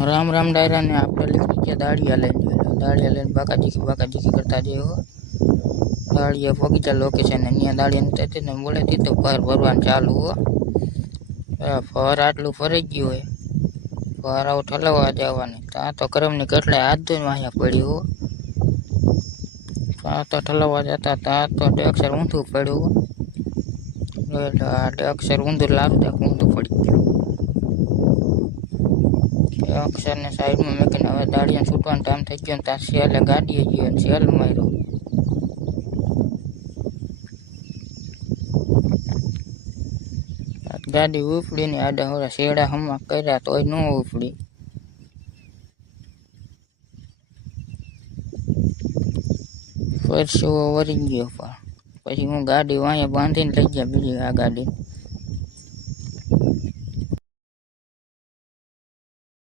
રામ રામ ડાયરા ને આપણે લીધી છે દાળિયા લઈને બાકાજીકી કરતા જેવો દાળિયા બગીચા લોકેશન અહીંયા દાળિયા નથી ને બોલે તો ફર ભરવાનું ચાલુ હો ફર આટલું ફરી ગયું હોય ફર આવું ઠલવવા જવાની ત્યાં તો કરમની કેટલાય હાથ ધોઈને અહીંયા પડ્યું ત્યાં તો ઠલવવા જતા ત્યાં તો અક્ષર ઊંધું પડ્યું એટલે અક્ષર ઊંધું લાગતા ઊંધું પડી ગયું અક્ષર ને સાઈડમાં મૂકીને હવે દાળિયા છૂટવાનો ટાઈમ થઈ ગયો ત્યાં સેલે ગાડીએ ગયો સેલ માર્યો ગાડી ઉપડી ને આડા હોરા શેડા હમા કર્યા તોય ન ઉપડી પરસેવો વરી ગયો પણ પછી હું ગાડી વાંહે બાંધીને લઈ ગયા બીજી આ ગાડી